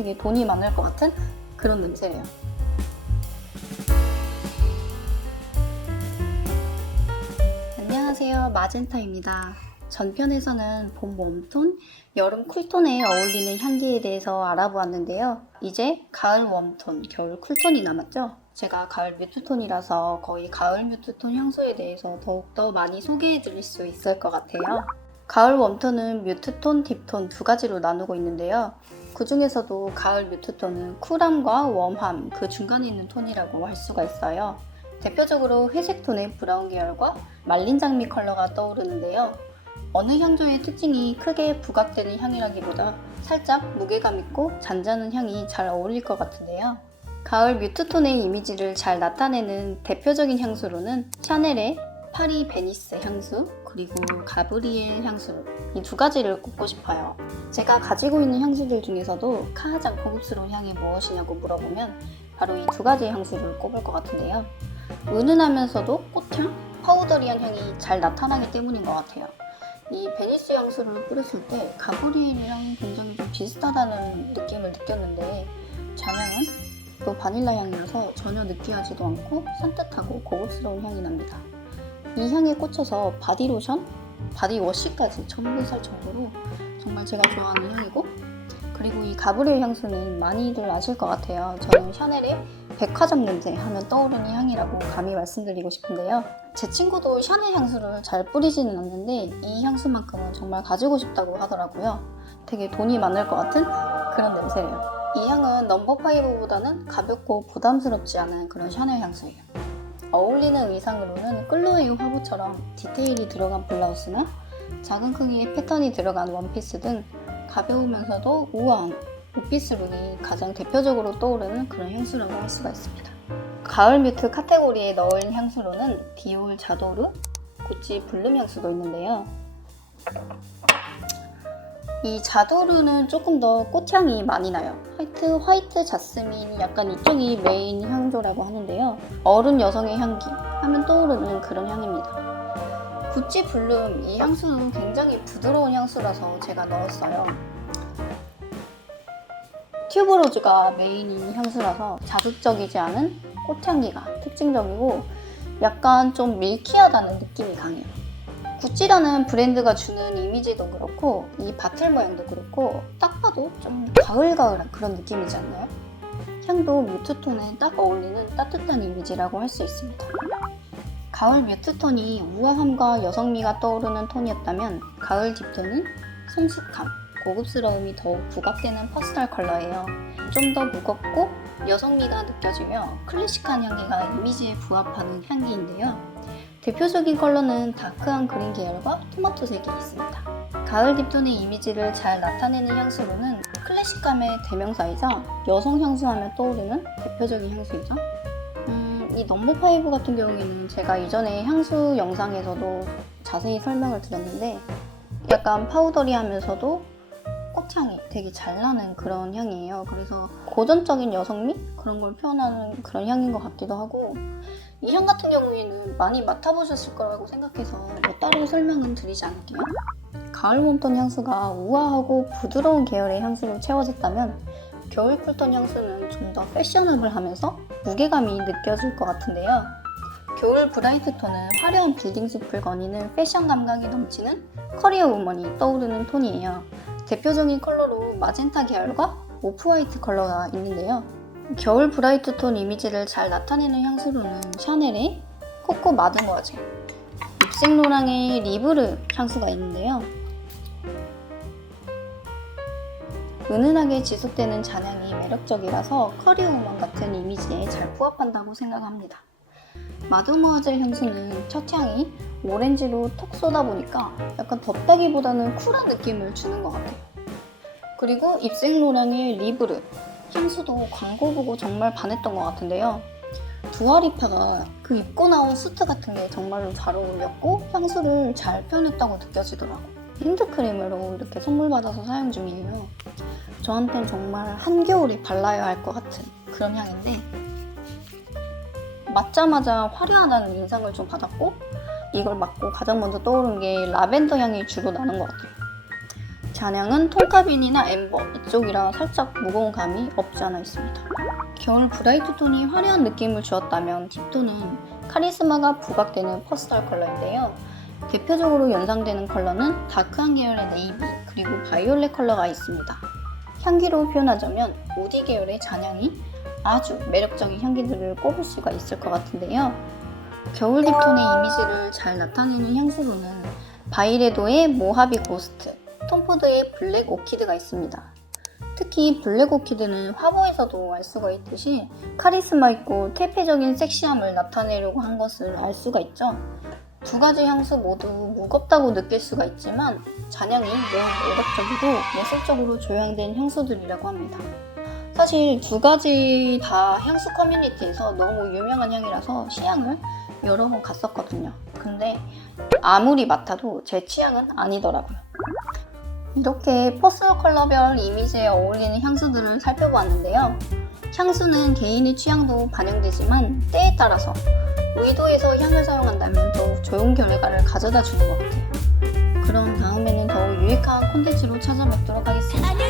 되게 돈이 많을 것 같은 그런 냄새예요. 안녕하세요, 마젠타입니다. 전편에서는 봄 웜톤, 여름 쿨톤에 어울리는 향기에 대해서 알아보았는데요. 이제 가을 웜톤, 겨울 쿨톤이 남았죠? 제가 가을 뮤트톤이라서 거의 가을 뮤트톤 향수에 대해서 더욱더 많이 소개해드릴 수 있을 것 같아요. 가을 웜톤은 뮤트톤, 딥톤 두 가지로 나누고 있는데요. 그 중에서도 가을 뮤트톤은 쿨함과 웜함, 그 중간에 있는 톤이라고 할 수가 있어요. 대표적으로 회색 톤의 브라운 계열과 말린 장미 컬러가 떠오르는데요. 어느 향조의 특징이 크게 부각되는 향이라기보다 살짝 무게감 있고 잔잔한 향이 잘 어울릴 것 같은데요. 가을 뮤트톤의 이미지를 잘 나타내는 대표적인 향수로는 샤넬의 파리 베니스 향수, 그리고 가브리엘 향수, 이 두 가지를 꼽고 싶어요. 제가 가지고 있는 향수들 중에서도 가장 고급스러운 향이 무엇이냐고 물어보면 바로 이 두 가지 향수를 꼽을 것 같은데요. 은은하면서도 꽃향, 파우더리한 향이 잘 나타나기 때문인 것 같아요. 이 베니스 향수를 뿌렸을 때 가브리엘이랑 굉장히 좀 비슷하다는 느낌을 느꼈는데 잔향은 또 바닐라 향이라서 전혀 느끼하지도 않고 산뜻하고 고급스러운 향이 납니다. 이 향에 꽂혀서 바디로션, 바디워시까지 전부 살 정도로 정말 제가 좋아하는 향이고, 그리고 이 가브리엘 향수는 많이들 아실 것 같아요. 저는 샤넬의 백화점 냄새 하면 떠오르는 향이라고 감히 말씀드리고 싶은데요. 제 친구도 샤넬 향수를 잘 뿌리지는 않는데 이 향수만큼은 정말 가지고 싶다고 하더라고요. 되게 돈이 많을 것 같은 그런 냄새예요. 이 향은 넘버5보다는 가볍고 부담스럽지 않은 그런 샤넬 향수예요. 어울리는 의상으로는 끌로에의 화보처럼 디테일이 들어간 블라우스나 작은 크기의 패턴이 들어간 원피스 등 가벼우면서도 우아한 오피스 룩이 가장 대표적으로 떠오르는 그런 향수라고 할 수가 있습니다. 가을 뮤트 카테고리에 넣은 향수로는 디올 자도르, 구찌 블룸 향수도 있는데요. 이 자도르는 조금 더 꽃향이 많이 나요. 화이트 자스민, 약간 이쪽이 메인 향조라고 하는데요. 어른 여성의 향기 하면 떠오르는 그런 향입니다. 구찌 블룸, 이 향수는 굉장히 부드러운 향수라서 제가 넣었어요. 튜브로즈가 메인인 향수라서 자극적이지 않은 꽃향기가 특징적이고 약간 좀 밀키하다는 느낌이 강해요. 구찌라는 브랜드가 주는 이미지도 그렇고 이 바틀 모양도 그렇고 딱 봐도 좀 가을가을한 그런 느낌이지 않나요? 향도 뮤트톤에 딱 어울리는 따뜻한 이미지라고 할 수 있습니다. 가을 뮤트톤이 우아함과 여성미가 떠오르는 톤이었다면 가을 딥톤은 성숙함, 고급스러움이 더욱 부각되는 퍼스널 컬러예요. 좀 더 무겁고 여성미가 느껴지며 클래식한 향기가 이미지에 부합하는 향기인데요. 대표적인 컬러는 다크한 그린 계열과 토마토색이 있습니다. 가을 딥톤의 이미지를 잘 나타내는 향수로는 클래식감의 대명사이자 여성 향수하면 떠오르는 대표적인 향수이죠. 이 넘버5 같은 경우에는 제가 이전에 향수 영상에서도 자세히 설명을 드렸는데 약간 파우더리하면서도 꽃향이 되게 잘 나는 그런 향이에요. 그래서 고전적인 여성미? 그런 걸 표현하는 그런 향인 것 같기도 하고, 이 향 같은 경우에는 많이 맡아보셨을 거라고 생각해서 따로 설명은 드리지 않을게요. 가을 웜톤 향수가 우아하고 부드러운 계열의 향수로 채워졌다면 겨울 쿨톤 향수는 좀 더 패셔너블하면서 무게감이 느껴질 것 같은데요. 겨울 브라이트 톤은 화려한 빌딩숲을 거니는 패션 감각이 넘치는 커리어 우먼이 떠오르는 톤이에요. 대표적인 컬러로 마젠타 계열과 오프화이트 컬러가 있는데요. 겨울 브라이트 톤 이미지를 잘 나타내는 향수로는 샤넬의 코코 마드모아젤, 입생로랑의 리브르 향수가 있는데요. 은은하게 지속되는 잔향이 매력적이라서 커리어 우먼 같은 이미지에 잘 부합한다고 생각합니다. 마드모아젤 향수는 첫 향이 오렌지로 톡 쏟아보니까 약간 덥다기보다는 쿨한 느낌을 주는 것 같아요. 그리고 입생로랑의 리브르 향수도 광고 보고 정말 반했던 것 같은데요. 두아리파가 그 입고 나온 수트 같은 게 정말로 잘 어울렸고 향수를 잘 표현했다고 느껴지더라고요. 핸드크림으로 이렇게 선물 받아서 사용 중이에요. 저한텐 정말 한겨울에 발라야 할 것 같은 그런 향인데 맞자마자 화려하다는 인상을 좀 받았고 이걸 맡고 가장 먼저 떠오른 게 라벤더 향이 주로 나는 것 같아요. 잔향은 톤카빈이나 엠버 이쪽이라 살짝 무거운 감이 없지 않아 있습니다. 겨울 브라이트 톤이 화려한 느낌을 주었다면 딥톤은 카리스마가 부각되는 퍼스널 컬러인데요. 대표적으로 연상되는 컬러는 다크한 계열의 네이비 그리고 바이올렛 컬러가 있습니다. 향기로 표현하자면 우디 계열의 잔향이 아주 매력적인 향기들을 꼽을 수가 있을 것 같은데요. 겨울 딥톤의 이미지를 잘 나타내는 향수로는 바이레도의 모하비 고스트, 톰포드의 블랙 오키드가 있습니다. 특히 블랙 오키드는 화보에서도 알 수가 있듯이 카리스마 있고 퇴폐적인 섹시함을 나타내려고 한 것을 알 수가 있죠. 두 가지 향수 모두 무겁다고 느낄 수가 있지만 잔향이 매력적이고 예술적으로 조향된 향수들이라고 합니다. 사실 두 가지 다 향수 커뮤니티에서 너무 유명한 향이라서 시향을 여러 번 갔었거든요. 근데 아무리 맡아도 제 취향은 아니더라고요. 이렇게 퍼스널 컬러별 이미지에 어울리는 향수들을 살펴보았는데요. 향수는 개인의 취향도 반영되지만 때에 따라서 의도해서 향을 사용한다면 더욱 좋은 결과를 가져다 주는 것 같아요. 그럼 다음에는 더욱 유익한 콘텐츠로 찾아뵙도록 하겠습니다.